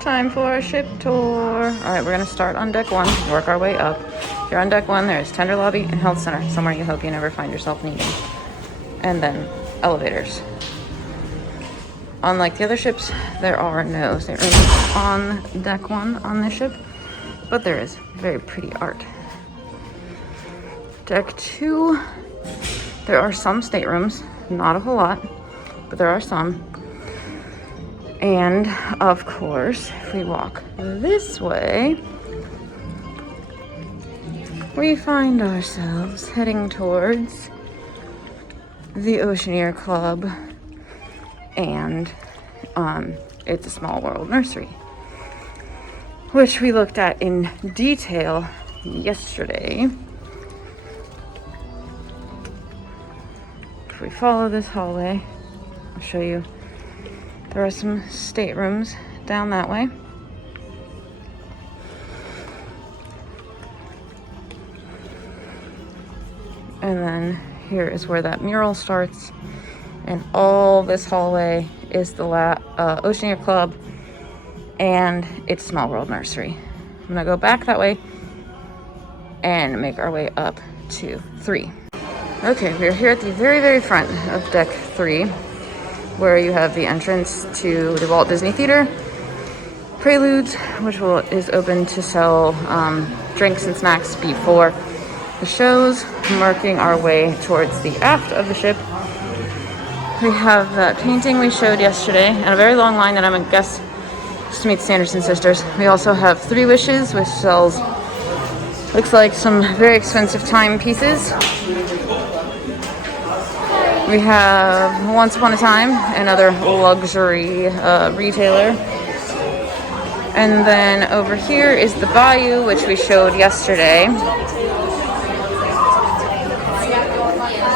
Time for a ship tour. All right, we're gonna start on deck 1, work our way up. If you're on deck 1, there's tender lobby and health center, somewhere you hope you never find yourself needing. And then elevators. Unlike the other ships, there are no staterooms on deck 1 on this ship, but there is very pretty art. Deck 2, there are some staterooms, not a whole lot, but there are some. And of course, if we walk this way, we find ourselves heading towards the Oceaneer Club and it's a Small World Nursery, which we looked at in detail yesterday. If we follow this hallway, I'll show you. There are some staterooms down that way. And then here is where that mural starts. And all this hallway is the Oceaneer Club and it's Small World Nursery. I'm gonna go back that way and make our way up to 3. Okay, we're here at the very, very front of deck 3, where you have the entrance to the Walt Disney Theater, Preludes, which is open to sell drinks and snacks before the shows. Working our way towards the aft of the ship, we have that painting we showed yesterday, and a very long line that I'm gonna guess is to meet the Sanderson sisters. We also have 3 Wishes, which sells, looks like some very expensive timepieces. We have Once Upon a Time, another luxury retailer. And then over here is the Bayou, which we showed yesterday.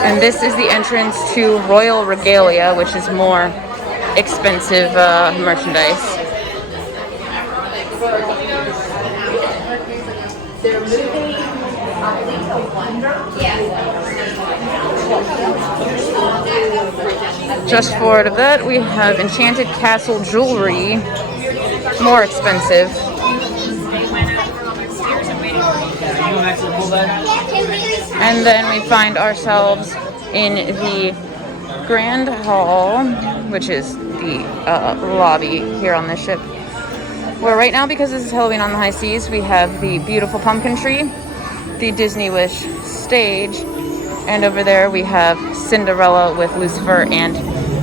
And this is the entrance to Royal Regalia, which is more expensive merchandise. Just forward of that, we have Enchanted Castle jewelry, more expensive. And then we find ourselves in the Grand Hall, which is the lobby here on this ship. Where right now, because this is Halloween on the High Seas, we have the beautiful pumpkin tree, the Disney Wish stage, and over there we have Cinderella with Lucifer, and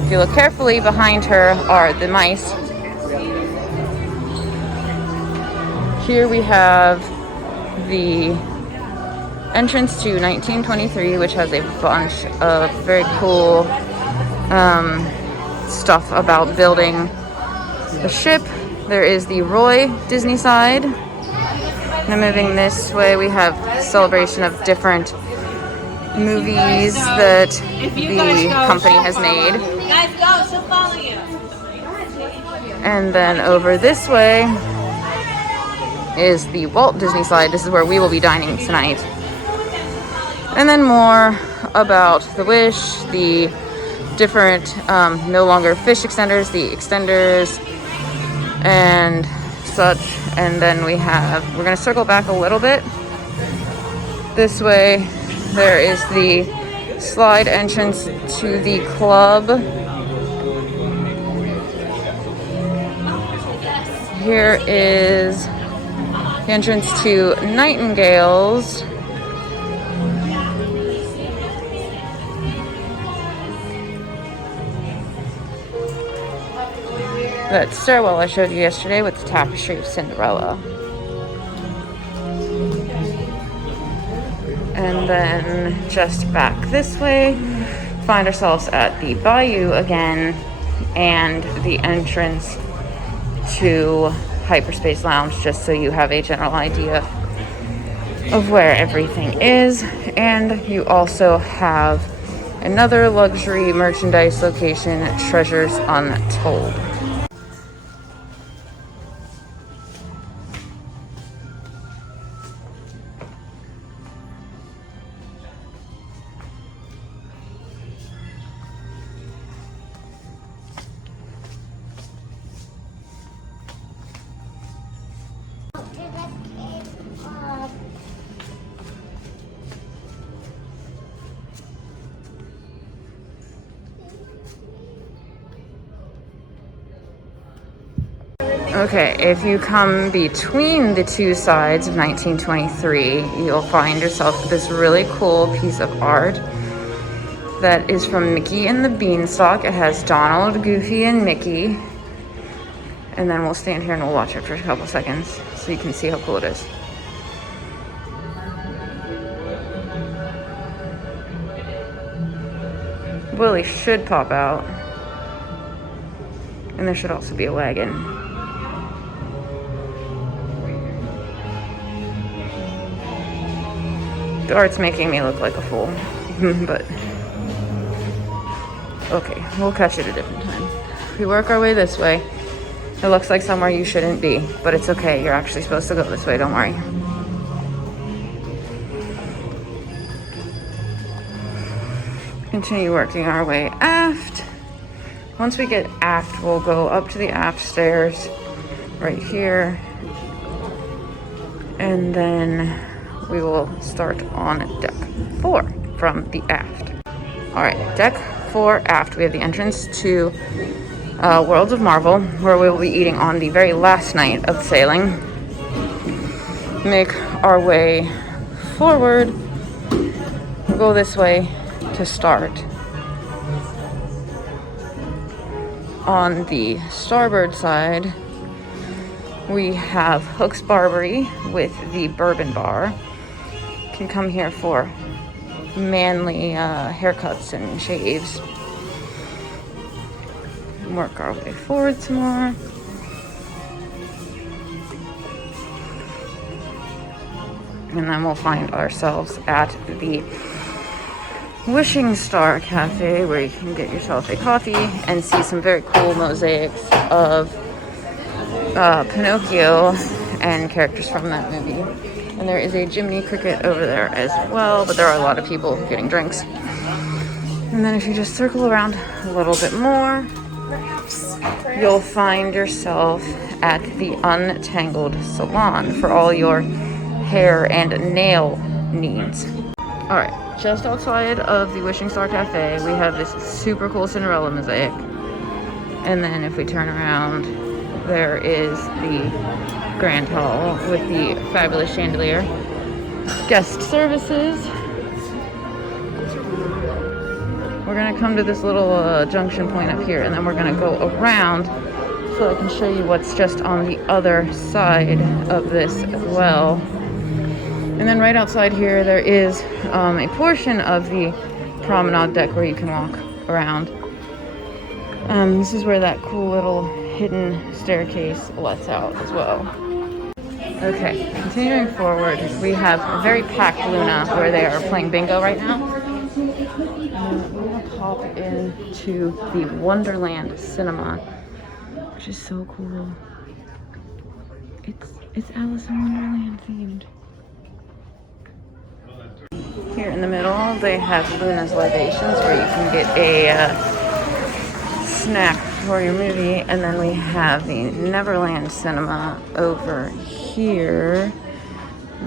if you look carefully, behind her are the mice. Here we have the entrance to 1923, which has a bunch of very cool stuff about building the ship. There is the Roy Disney side. Now moving this way, we have celebration of different movies that the company has made. Guys, go, she'll follow you. And then over this way is the Walt Disney side. This is where we will be dining tonight. And then more about the Wish, the different no longer fish extenders, the extenders, and such. And then we're gonna circle back a little bit. This way, there is the slide entrance to the club. Here is the entrance to Nightingales. That stairwell I showed you yesterday with the tapestry of Cinderella. And then just back this way, find ourselves at the Bayou again, and the entrance to Hyperspace Lounge, just so you have a general idea of where everything is. And you also have another luxury merchandise location, Treasures Untold. Okay, if you come between the two sides of 1923, you'll find yourself with this really cool piece of art that is from Mickey and the Beanstalk. It has Donald, Goofy, and Mickey. And then we'll stand here and we'll watch it for a couple seconds so you can see how cool it is. Willie should pop out. And there should also be a wagon. The art's making me look like a fool, but okay, we'll catch it a different time. If we work our way this way, it looks like somewhere you shouldn't be, but it's okay. You're actually supposed to go this way, don't worry. Continue working our way aft. Once we get aft, we'll go up to the aft stairs right here. And then we will start on deck 4 from the aft. All right, deck 4 aft. We have the entrance to Worlds of Marvel, where we will be eating on the very last night of sailing. Make our way forward. We'll go this way to start. On the starboard side, we have Hook's Barbery with the bourbon bar. You can come here for manly haircuts and shaves. Work our way forward some more. And then we'll find ourselves at the Wishing Star Cafe, where you can get yourself a coffee and see some very cool mosaics of Pinocchio and characters from that movie. And there is a Jiminy Cricket over there as well, but there are a lot of people getting drinks. And then if you just circle around a little bit more, you'll find yourself at the Untangled Salon for all your hair and nail needs. All right, just outside of the Wishing Star Cafe, we have this super cool Cinderella mosaic. And then if we turn around, there is the Grand Hall with the fabulous chandelier. Guest services. We're gonna come to this little junction point up here, and then we're gonna go around so I can show you what's just on the other side of this as well. And then right outside here, there is a portion of the promenade deck where you can walk around. This is where that cool little hidden staircase lets out as well. Okay, continuing forward, we have a very packed Luna where they are playing bingo right now. And we're gonna pop into the Wonderland Cinema, which is so cool. It's Alice in Wonderland themed. Here in the middle, they have Luna's Libations, where you can get a snack for your movie. And then we have the Neverland Cinema over here,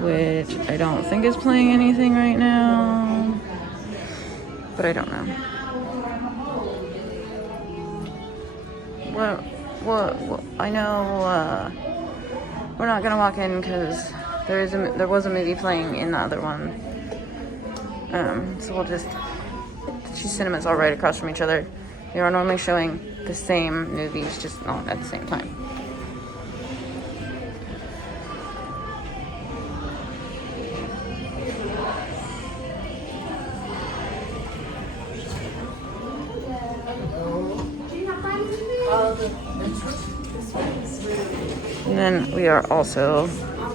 which I don't think is playing anything right now, but I don't know. What I know, we're not gonna walk in because there was a movie playing in the other one. So we'll just, two cinemas all right across from each other. They are normally showing the same movies, just not at the same time. And then we are also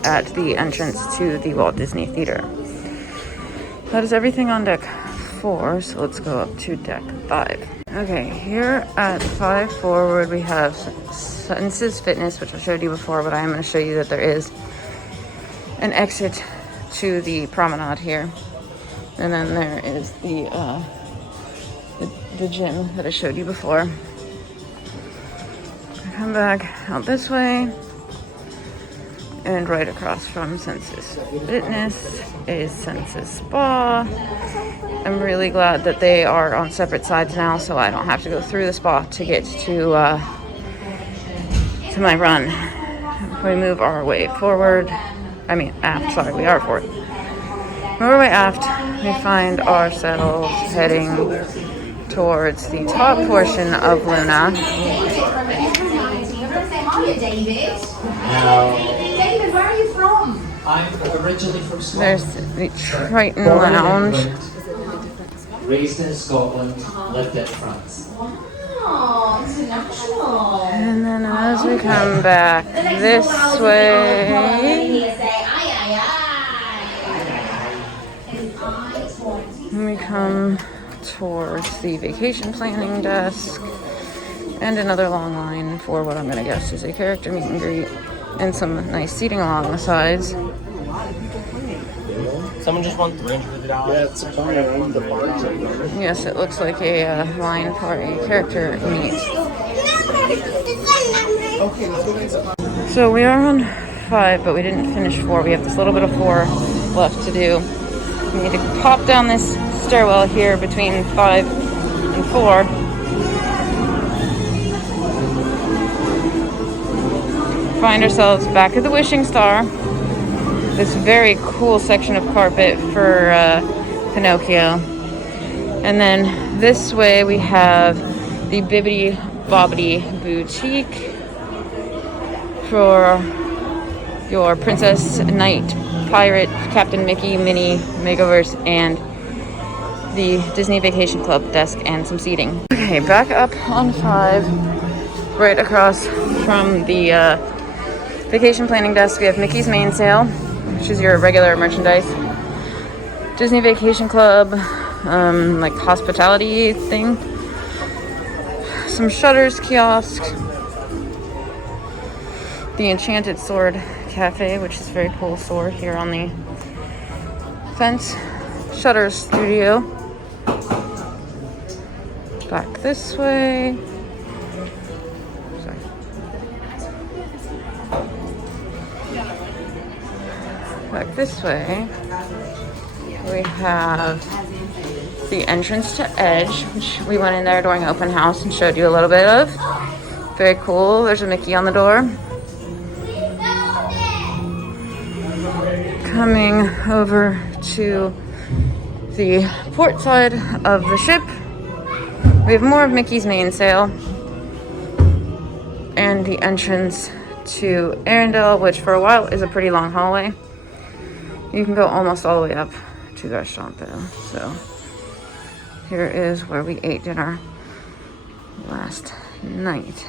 at the entrance to the Walt Disney Theater. That is everything on deck 4, so let's go up to deck 5. Okay, here at 5 forward, we have Senses Fitness, which I showed you before, but I am going to show you that there is an exit to the promenade here. And then there is the gym that I showed you before. Come back out this way. And right across from Senses Fitness is Senses Spa. I'm really glad that they are on separate sides now, so I don't have to go through the spa to get to to my run. We move our way forward. I mean, aft. Sorry, we are forward. Move our way aft. We find ourselves heading towards the top portion of Luna. David, where are you from? I'm originally from Scotland. There's the Triton Lounge. Raised in Scotland, lived in France. Wow, international. And then as we come back this way, we come towards the vacation planning desk and another long line for what I'm going to guess is a character meet and greet and some nice seating along the sides. Someone just won $350. Yeah, it's around the bar. Yes, it looks like a line for a character meet. So we are on 5, but we didn't finish 4. We have this little bit of 4 left to do. We need to pop down this stairwell here between 5 and 4. Find ourselves back at the Wishing Star. This very cool section of carpet for Pinocchio. And then this way we have the Bibbidi Bobbidi Boutique for your Princess, Knight, Pirate, Captain Mickey, Minnie, makeovers, and the Disney Vacation Club desk and some seating. Okay, back up on 5, right across from the vacation planning desk, we have Mickey's Mainsail, which is your regular merchandise. Disney Vacation Club, like hospitality thing. Some shutters, kiosks. The Enchanted Sword Cafe, which is a very cool sword here on the fence. Shutters Studio. Back this way. Sorry. Back this way, we have the entrance to Edge, which we went in there during open house and showed you a little bit of. Very cool. There's a Mickey on the door. Coming over to the port side of the ship, we have more of Mickey's Mainsail and the entrance to Arendelle, which for a while is a pretty long hallway. You can go almost all the way up to the restaurant though. So here is where we ate dinner last night.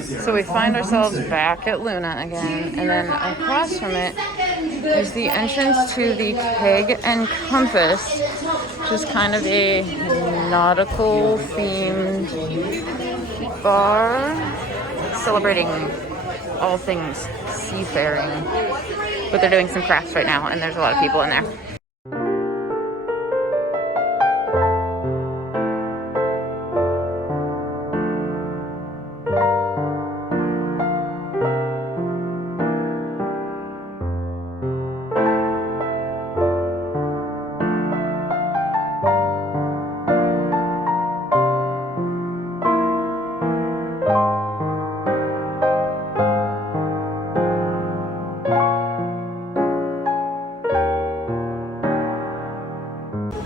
So we find ourselves back at Luna again, and then across from it is the entrance to the Keg and Compass, which is kind of a nautical themed bar celebrating all things seafaring. But they're doing some crafts right now, and there's a lot of people in there.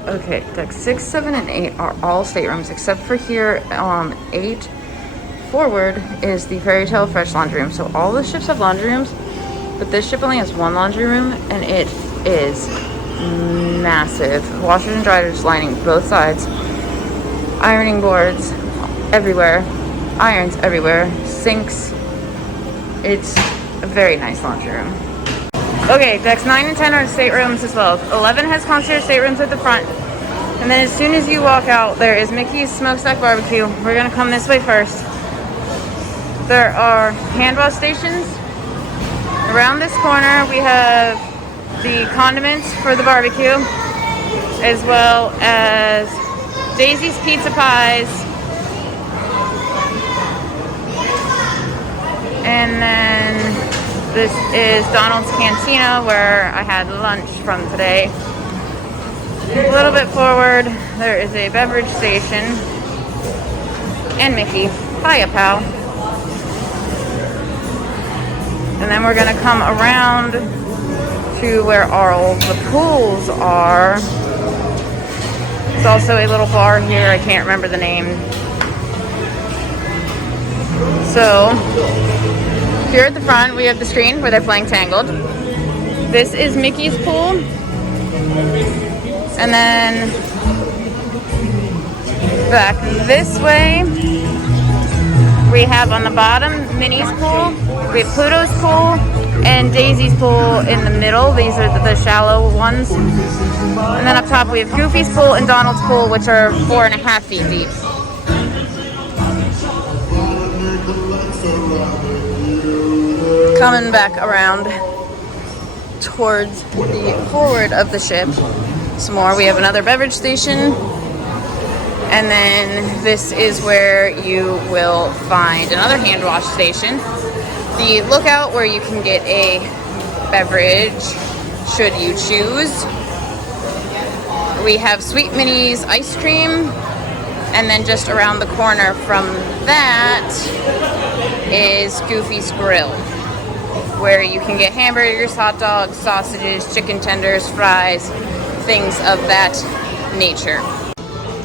Okay, decks 6, 7, and 8 are all staterooms, except for here, 8 forward is the Fairy Tale Fresh laundry room. So all the ships have laundry rooms, but this ship only has 1 laundry room, and it is massive. Washers and dryers lining both sides, ironing boards everywhere, irons everywhere, sinks. It's a very nice laundry room. Okay, decks 9 and 10 are staterooms as well. 11 has concierge staterooms at the front. And then as soon as you walk out, there is Mickey's Smokestack Barbecue. We're gonna come this way first. There are hand wash stations. Around this corner, we have the condiments for the barbecue, as well as Daisy's Pizza Pies. And then this is Donald's Cantina, where I had lunch from today. A little bit forward, there is a beverage station. And Mickey. Hiya, pal. And then we're gonna come around to where all the pools are. There's also a little bar here, I can't remember the name. So, here at the front, we have the screen where they're playing Tangled. This is Mickey's pool. And then back this way, we have on the bottom Minnie's pool, we have Pluto's pool, and Daisy's pool in the middle. These are the shallow ones. And then up top we have Goofy's pool and Donald's pool, which are 4.5 feet deep. Coming back around towards the forward of the ship some more, we have another beverage station. And then this is where you will find another hand wash station. The lookout where you can get a beverage should you choose. We have Sweet Minnie's ice cream, and then just around the corner from that is Goofy's Grill, where you can get hamburgers, hot dogs, sausages, chicken tenders, fries, things of that nature.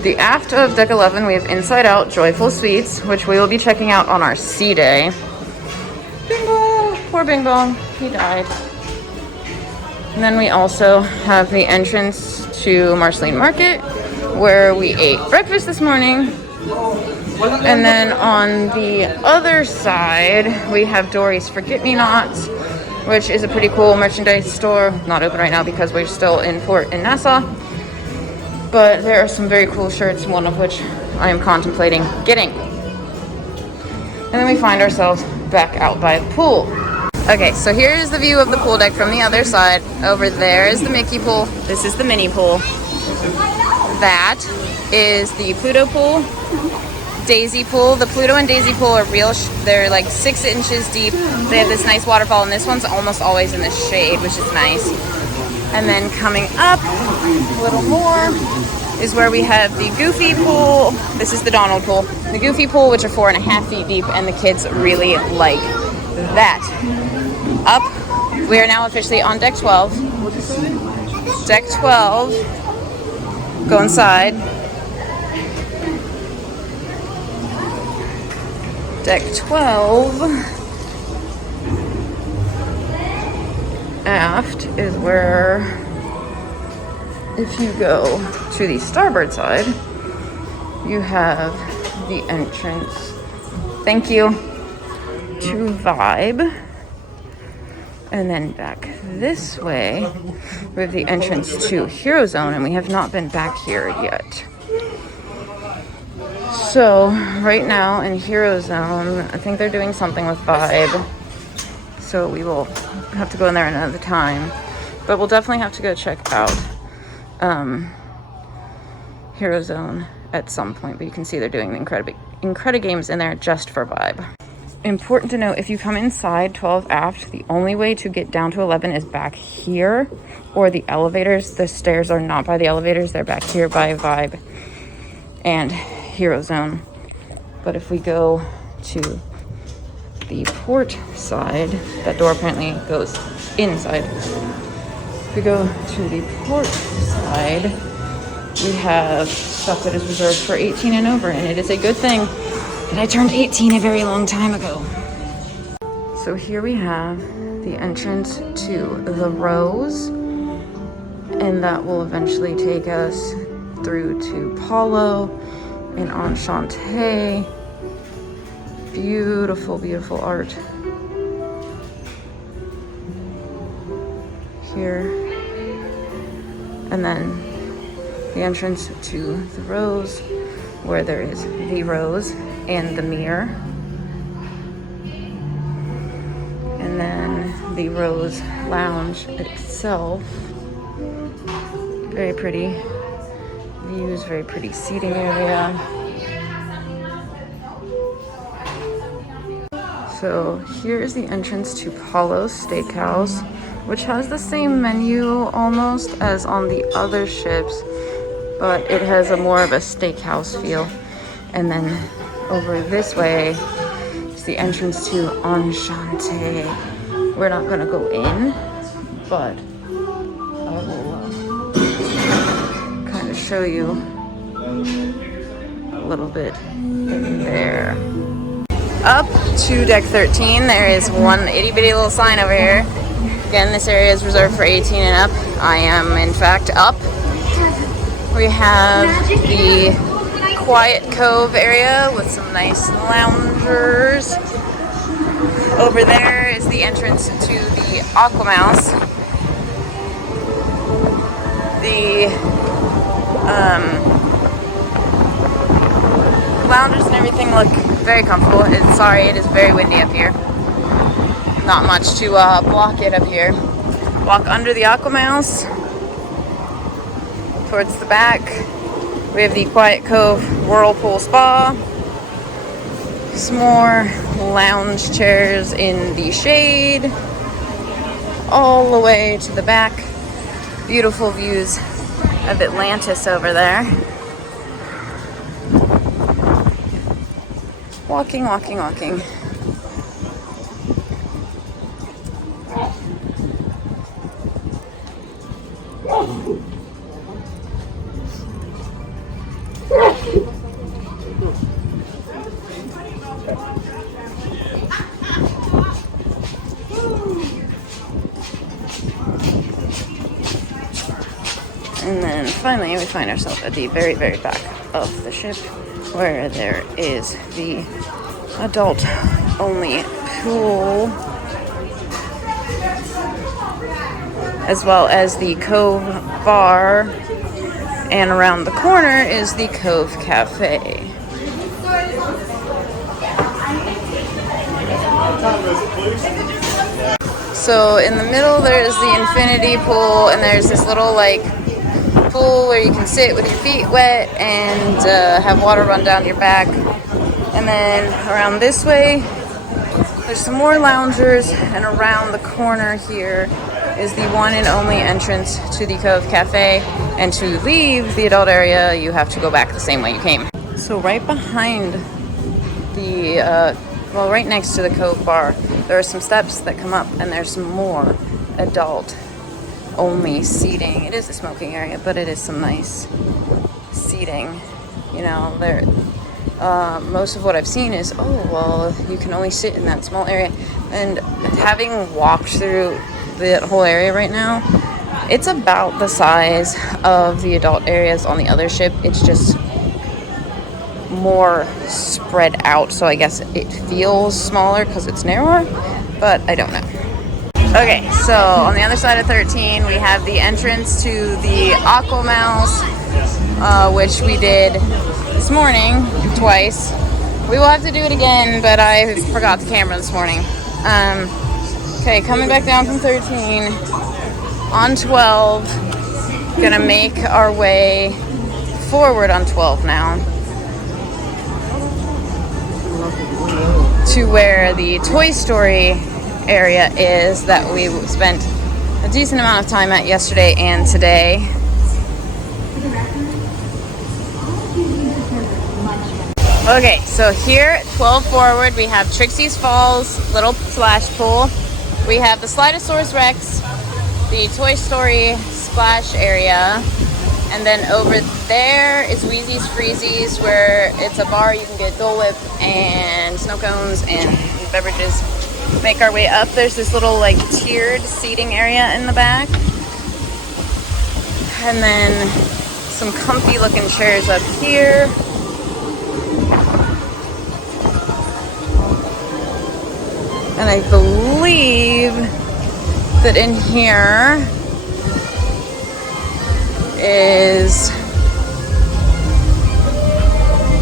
The aft of Deck 11, we have Inside Out Joyful Sweets, which we will be checking out on our sea day. Bing Bong! Poor Bing Bong. He died. And then we also have the entrance to Marceline Market, where we ate breakfast this morning. And then on the other side, we have Dory's Forget-Me-Nots, which is a pretty cool merchandise store. Not open right now because we're still in port in Nassau. But there are some very cool shirts, one of which I am contemplating getting. And then we find ourselves back out by the pool. Okay, so here is the view of the pool deck from the other side. Over there is the Mickey pool. This is the Minnie pool. That is the Pluto pool. Daisy pool. The Pluto and Daisy pool are real. They're like 6 inches deep. They have this nice waterfall, and this one's almost always in the shade, which is nice. And then coming up a little more is where we have the Goofy pool. This is the Donald pool. The Goofy pool, which are 4.5 feet deep, and the kids really like that. Up, we are now officially on deck 12. Deck 12. Go inside. Deck 12. Aft is where, if you go to the starboard side, you have the entrance, thank you, to Vibe. And then back this way, we have the entrance to Hero Zone, and we have not been back here yet. So right now in Hero Zone, I think they're doing something with Vibe. So we will have to go in there another time. But we'll definitely have to go check out Hero Zone at some point. But you can see they're doing the Incredi games in there just for Vibe. Important to note, if you come inside 12 aft, the only way to get down to 11 is back here, or the elevators. The stairs are not by the elevators, they're back here by Vibe and Hero Zone. But if we go to the port side, that door apparently goes inside. If we go to the port side, we have stuff that is reserved for 18 and over, and it is a good thing that I turned 18 a very long time ago. So here we have the entrance to the Rose, and that will eventually take us through to Paulo and Enchante. Beautiful, beautiful art here. And then the entrance to the Rose, where there is the Rose and the mirror. And then the Rose Lounge itself. Very pretty views, very pretty seating area. So here is the entrance to Paulo's Steakhouse, which has the same menu almost as on the other ships, but it has a more of a steakhouse feel. And then over this way is the entrance to Enchante, We're not gonna go in, but I will kind of show you a little bit there. Up to deck 13, there is one itty bitty little sign over here. Again, this area is reserved for 18 and up. I am in fact up. We have the quiet cove area with some nice loungers. Over there is the entrance to the Aquamouse. The loungers and everything look very comfortable. Sorry, it is very windy up here. Not much to block it up here. Walk under the Aquamouse. Towards the back, we have the Quiet Cove Whirlpool Spa. Some more lounge chairs in the shade. All the way to the back. Beautiful views of Atlantis over there. Walking, walking, walking. And then finally we find ourselves at the very, very back of the ship where there is the adult-only pool, as well as the Cove bar, and around the corner is the Cove Cafe. So in the middle there's the infinity pool, and there's this little like pool where you can sit with your feet wet and have water run down your back. And then around this way there's some more loungers, and around the corner here is the one and only entrance to the Cove Cafe. And to leave the adult area, you have to go back the same way you came. So right behind the, well, right next to the Cove bar, there are some steps that come up, and there's some more adult-only seating. It is a smoking area, but it is some nice seating. You know, there. Most of what I've seen is, oh, well, you can only sit in that small area. And having walked through the whole area right now, it's about the size of the adult areas on the other ship. It's just more spread out, so I guess it feels smaller because it's narrower, but I don't know. Okay, so on the other side of 13, we have the entrance to the Aquamouse, which we did this morning twice. We will have to do it again, but I forgot the camera this morning. Okay, coming back down from 13 on 12, gonna make our way forward on 12 now to where the Toy Story area is that we spent a decent amount of time at yesterday and today. Okay, so here at 12 forward, we have Trixie's Falls little splash pool. We have the Slidosaurus Rex, the Toy Story splash area, and then over there is Wheezy's Freezies, where it's a bar. You can get Dole Whip and snow cones and beverages. Make our way up. There's this little like tiered seating area in the back, and then some comfy looking chairs up here. And I believe that in here is,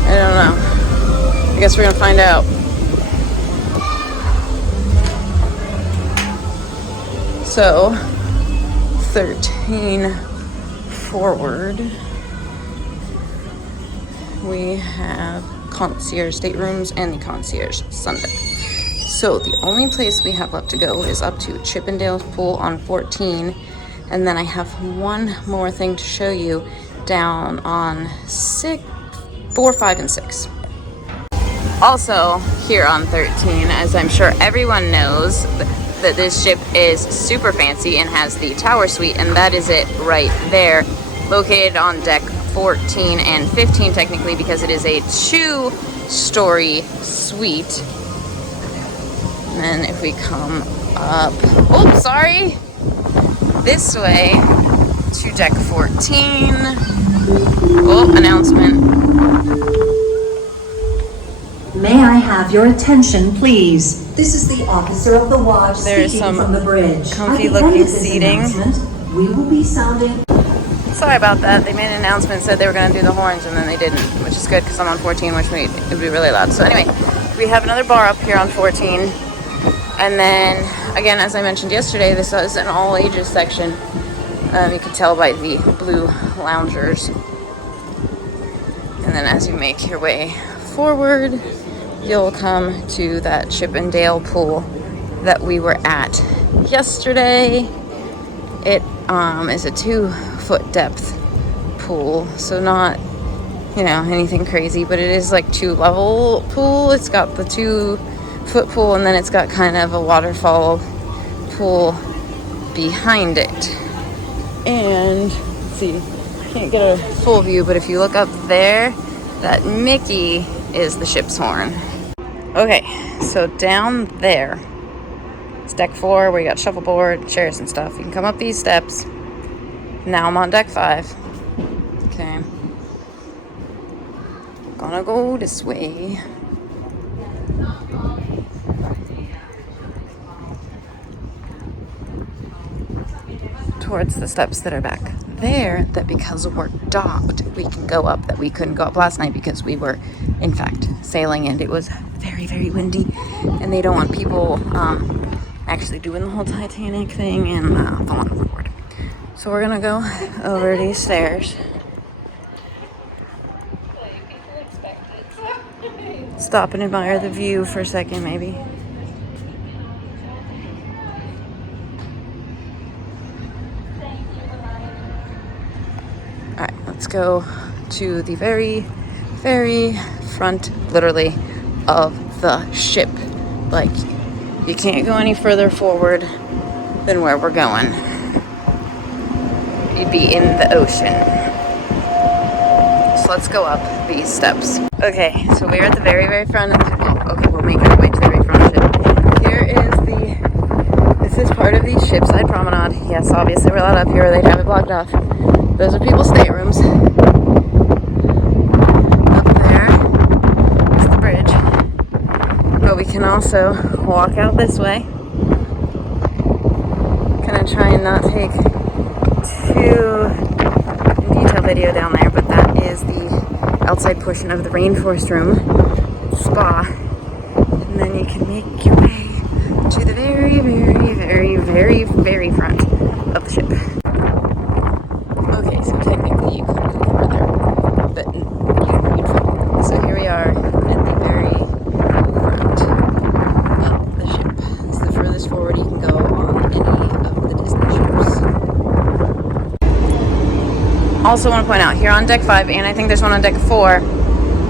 I don't know. I guess we're gonna find out. So, 13 forward, we have concierge staterooms and the concierge sundeck. So the only place we have left to go is up to Chippendale's pool on 14, and then I have one more thing to show you down on 4, 5, and 6. Also here on 13, as I'm sure everyone knows, that this ship is super fancy and has the tower suite, and that is it right there, located on deck 14 and 15 technically, because it is a 2-story suite. And then if we come up, oops, sorry, this way to deck 14. Oh, announcement. May I have your attention, please? This is the officer of the watch There's speaking some from the bridge. comfy At the end looking of this seating. announcement, we will be sounding. Sorry about that. They made an announcement, said they were going to do the horns, and then they didn't, which is good because I'm on 14, which it would be really loud. So anyway, we have another bar up here on 14. And then, again, as I mentioned yesterday, this is an all ages section. You can tell by the blue loungers. And then as you make your way forward, you'll come to that Chip and Dale pool that we were at yesterday. It is a 2-foot depth pool, so not, you know, anything crazy, but it is like 2-level pool. It's got the 2-foot pool, and then it's got kind of a waterfall pool behind it. And let's see, can't get a full view, but if you look up there, that Mickey is the ship's horn. Okay, so down there, it's deck 4 where you got shuffleboard, chairs and stuff. You can come up these steps. Now I'm on deck 5. Okay. Gonna go this way. Towards the steps that are back there, that because we're docked, we can go up, that we couldn't go up last night because we were, in fact, sailing and it was very, very windy, and they don't want people actually doing the whole Titanic thing and falling overboard. So we're gonna go over these stairs. Stop and admire the view for a second, maybe. Alright, let's go to the very, very front, literally, of the ship. Like, you can't go any further forward than where we're going. You'd be in the ocean. So let's go up these steps. Okay, so we're at the very, very front of the ship. Okay, we'll make our way to the very front of the ship. Here is this is part of the shipside promenade. Yes, obviously we're allowed up here, or they'd have it blocked off. Those are people's staterooms. Up there is the bridge. But we can also walk out this way. Gonna try and not take too detailed video down there, but that is the outside portion of the rainforest room spa. And then you can make your way to the very, very, very, very, very front of the ship. Okay, so technically you could go further, but you'd fall. So here we are at the very front of the ship. It's the furthest forward you can go on any of the Disney ships. Also want to point out, here on deck 5, and I think there's one on deck 4,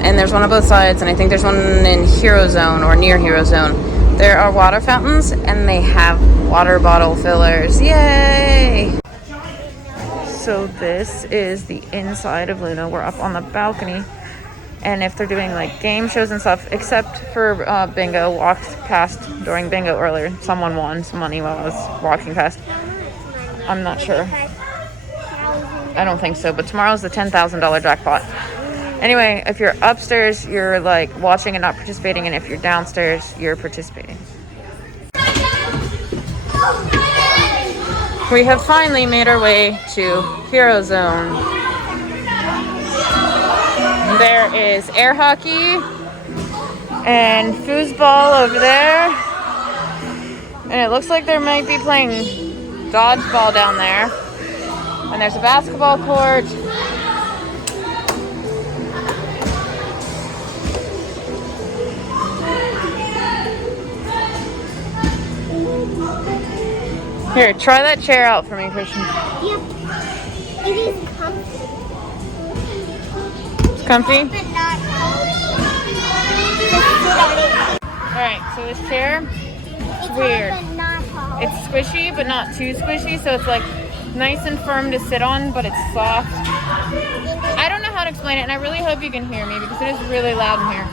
and there's one on both sides, and I think there's one in Hero Zone or near Hero Zone. There are water fountains, and they have water bottle fillers. Yay! So this is the inside of Luna. We're up on the balcony, and if they're doing like game shows and stuff, except for bingo, walked past during bingo earlier. Someone won some money while I was walking past. I'm not sure. I don't think so, but tomorrow's the $10,000 jackpot. Anyway, if you're upstairs, you're like watching and not participating, and if you're downstairs, you're participating. We have finally made our way to Hero Zone. There is air hockey and foosball over there. And it looks like they might be playing dodgeball down there. And there's a basketball court. Here, try that chair out for me, Christian. Yep. It is comfy. It's comfy? But not hard. Just sit on it. Alright, so this chair, It's weird. hard but not hard. it's squishy, but not too squishy. So it's like nice and firm to sit on, but it's soft. I don't know how to explain it, and I really hope you can hear me because it is really loud in here.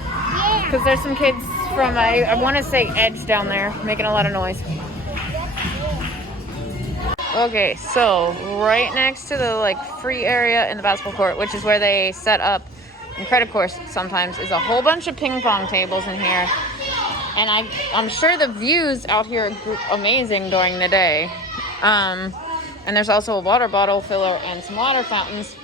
Because there's some kids from, I want to say Edge down there, making a lot of noise. Okay, so right next to the like free area in the basketball court, which is where they set up in credit course sometimes, is a whole bunch of ping pong tables in here. And I'm sure the views out here are amazing during the day. And there's also a water bottle filler and some water fountains.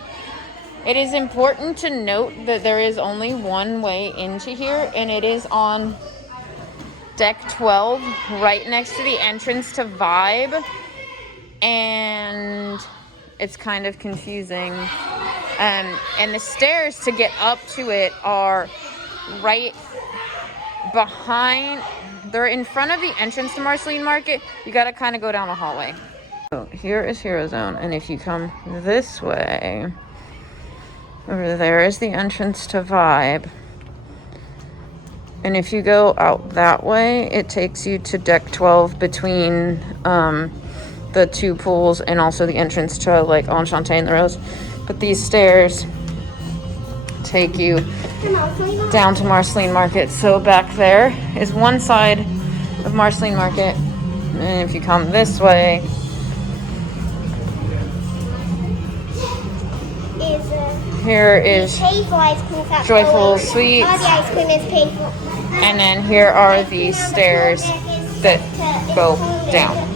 It is important to note that there is only one way into here, and it is on deck 12, right next to the entrance to Vibe. And it's kind of confusing. And the stairs to get up to it are right behind, they're in front of the entrance to Marceline Market. You gotta kind of go down a hallway. So here is Hero Zone, and if you come this way, over there is the entrance to Vibe. And if you go out that way, it takes you to deck 12 between the two pools and also the entrance to like Enchante and the Rose. But these stairs take you down to Marceline Market. So back there is one side of Marceline Market. And if you come this way, here is Joyful Sweets. And then here are the stairs that go down.